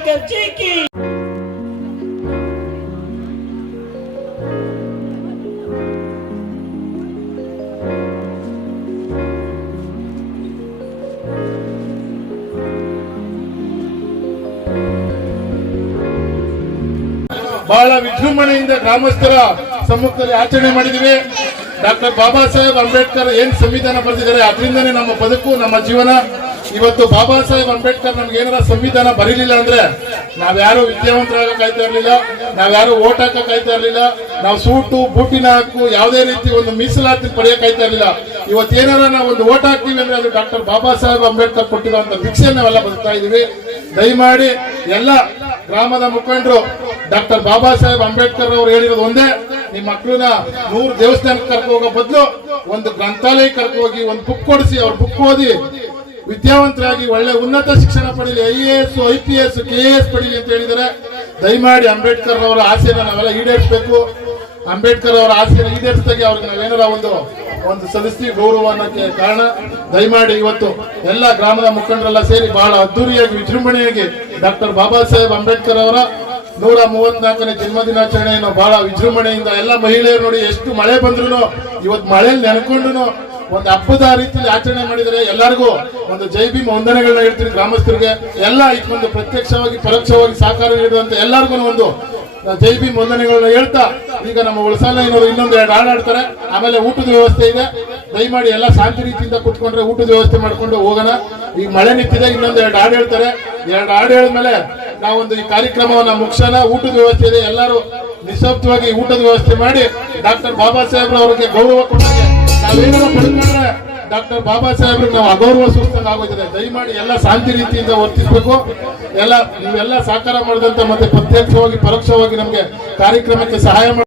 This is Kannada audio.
ಅಂಬೇಡ್ಕರ್ ಜಿ ಕಿ. ಬಹಳ ವಿಜೃಂಭಣೆಯಿಂದ ಗ್ರಾಮಸ್ಥರ ಸಮ್ಮುಖದಲ್ಲಿ ಆಚರಣೆ ಮಾಡಿದ್ದೀವಿ. ಡಾಕ್ಟರ್ ಬಾಬಾ ಸಾಹೇಬ್ ಅಂಬೇಡ್ಕರ್ ಏನ್ ಸಂವಿಧಾನ ಬರೆದಿದ್ದಾರೆ ಅದರಿಂದನೇ ನಮ್ಮ ಬದುಕು, ನಮ್ಮ ಜೀವನ. ಇವತ್ತು ಬಾಬಾ ಸಾಹೇಬ್ ಅಂಬೇಡ್ಕರ್ ನಮ್ಗೆ ಏನಾರ ಸಂವಿಧಾನ ಬರೀಲಿಲ್ಲ ಅಂದ್ರೆ ನಾವ್ಯಾರು ವಿದ್ಯಾವಂತರಾಗಕ್ಕಾಯ್ತಾ ಇರ್ಲಿಲ್ಲ, ನಾವ್ಯಾರು ಓಟ್ ಹಾಕಕ್ಕಾಯ್ತಾ ಇರ್ಲಿಲ್ಲ, ನಾವು ಸೂಟು ಬೂಟಿನ ಹಾಕು ಯಾವುದೇ ರೀತಿ ಒಂದು ಮೀಸಲಾತಿ ಪಡೆಯಕ್ಕಾಯ್ತಾ ಇರ್ಲಿಲ್ಲ. ಇವತ್ತೇನಾರ ನಾವು ಒಂದು ಓಟ್ ಹಾಕ್ತೀವಿ ಅಂದ್ರೆ ಅದು ಡಾಕ್ಟರ್ ಬಾಬಾ ಸಾಹೇಬ್ ಅಂಬೇಡ್ಕರ್ ಕೊಟ್ಟಿರುವಂತ ಭಿಕ್ಷೆ ನಾವೆಲ್ಲ ಬದುಕ್ತಾ ಇದೀವಿ. ದಯಮಾಡಿ ಎಲ್ಲ ಗ್ರಾಮದ ಮುಖಂಡರು ಡಾಕ್ಟರ್ ಬಾಬಾ ಸಾಹೇಬ್ ಅಂಬೇಡ್ಕರ್ ಅವರು ಹೇಳಿರೋದು ಒಂದೇ, ನಿಮ್ಮ ಮಕ್ಕಳನ್ನ 100 ದೇವಸ್ಥಾನಕ್ಕೆ ಕರ್ಕೊ ಹೋಗೋ ಬದಲು ಒಂದು ಗ್ರಂಥಾಲಯ ಕರ್ಕೊ ಹೋಗಿ ಒಂದು ಬುಕ್ ಕೊಡಿಸಿ, ಅವ್ರ ಬುಕ್ ಓದಿ ವಿದ್ಯಾವಂತರಾಗಿ ಒಳ್ಳೆ ಉನ್ನತ ಶಿಕ್ಷಣ ಪಡೀಲಿ, IAS IPS KS ಪಡೀಲಿ ಅಂತ ಹೇಳಿದರೆ. ದಯಮಾಡಿ ಅಂಬೇಡ್ಕರ್ ಅವರ ಆಸೆನ ನಾವೆಲ್ಲ ಈಡೇರಿಸಬೇಕು. ಅಂಬೇಡ್ಕರ್ ಅವರ ಆಸೆನ ಈಡೇರಿಸಿದಾಗೆ ಅವ್ರಿಗೆ ನಾವೇನಾರ ಒಂದು ಸಲ್ಲಿಸ್ತೀವಿ ಗೌರವ ಅನ್ನೋಕ್ಕೆ ಕಾರಣ. ದಯಮಾಡಿ ಇವತ್ತು ಎಲ್ಲ ಗ್ರಾಮದ ಮುಖಂಡರೆಲ್ಲ ಸೇರಿ ಬಹಳ ಅದ್ದೂರಿಯಾಗಿ ವಿಜೃಂಭಣೆಯಾಗಿ ಡಾಕ್ಟರ್ ಬಾಬಾ ಸಾಹೇಬ್ ಅಂಬೇಡ್ಕರ್ ಅವರ 134ನೇ ಜನ್ಮದಿನಾಚರಣೆಯನ್ನು ಬಹಳ ವಿಜೃಂಭಣೆಯಿಂದ ಎಲ್ಲ ಮಹಿಳೆಯರು ನೋಡಿ, ಎಷ್ಟು ಮಳೆ ಬಂದ್ರು ಇವತ್ತು ಮಳೆಯಲ್ಲಿ ನೆನ್ಕೊಂಡು ಒಂದು ಹಬ್ಬದ ರೀತಿಯಲ್ಲಿ ಆಚರಣೆ ಮಾಡಿದರೆ ಎಲ್ಲರಿಗೂ ಒಂದು ಜೈ ಭೀಮ್ ವಂದನೆಗಳನ್ನ ಹೇಳ್ತೀನಿ. ಗ್ರಾಮಸ್ಥರಿಗೆ ಎಲ್ಲ ಇದೊಂದು ಪ್ರತ್ಯಕ್ಷವಾಗಿ ಪರೋಕ್ಷವಾಗಿ ಸಹಕಾರ ನೀಡುವಂತ ಎಲ್ಲರಿಗೂ ಒಂದು ಜೈ ಭೀಮ್ ವಂದನೆಗಳನ್ನ ಹೇಳ್ತಾ, ಈಗ ನಮ್ಮ ಉಳಸಾಲಯ್ಯನವರು ಇನ್ನೊಂದು 2 ಹಾಡು ಹಾಡ್ತಾರೆ, ಆಮೇಲೆ ಊಟದ ವ್ಯವಸ್ಥೆ ಇದೆ. ದಯಮಾಡಿ ಎಲ್ಲ ಶಾಂತಿ ರೀತಿಯಿಂದ ಕುತ್ಕೊಂಡ್ರೆ ಊಟದ ವ್ಯವಸ್ಥೆ ಮಾಡ್ಕೊಂಡು ಹೋಗೋಣ. ಈಗ ಮಳೆ ನಿಂತಿದೆ, ಇನ್ನೊಂದು 2 ಹಾಡು ಹೇಳ್ತಾರೆ. 2 ಹಾಡು ಹೇಳಿದ್ಮೇಲೆ ನಾವೊಂದು ಈ ಕಾರ್ಯಕ್ರಮವನ್ನ ಮುಗಿಸೋಣ. ಊಟದ ವ್ಯವಸ್ಥೆ ಇದೆ, ಎಲ್ಲರೂ ನಿಶಬ್ದವಾಗಿ ಊಟದ ವ್ಯವಸ್ಥೆ ಮಾಡಿ ಡಾಕ್ಟರ್ ಬಾಬಾ ಸಾಹೇಬ್ರ ಅವರಿಗೆ ಗೌರವ ಕೊಟ್ಟಿಗೆ ನಾವೇನಾರ ಪಡ್ಕೊಂಡ್ರೆ ಡಾಕ್ಟರ್ ಬಾಬಾ ಸಾಹೇಬ್ರಿಗೆ ನಾವು ಅಗೌರವ ಸೂಚಿಸಿದಂಗೆ ಆಗೋದಿದೆ. ದಯಮಾಡಿ ಎಲ್ಲ ಶಾಂತಿ ರೀತಿಯಿಂದ ವರ್ತಿಸಬೇಕು. ನೀವೆಲ್ಲ ಸಹಕಾರ ಮಾಡಿದಂತ ಮತ್ತೆ ಪ್ರತ್ಯಕ್ಷವಾಗಿ ಪರೋಕ್ಷವಾಗಿ ನಮಗೆ ಕಾರ್ಯಕ್ರಮಕ್ಕೆ ಸಹಾಯ ಮಾಡಿ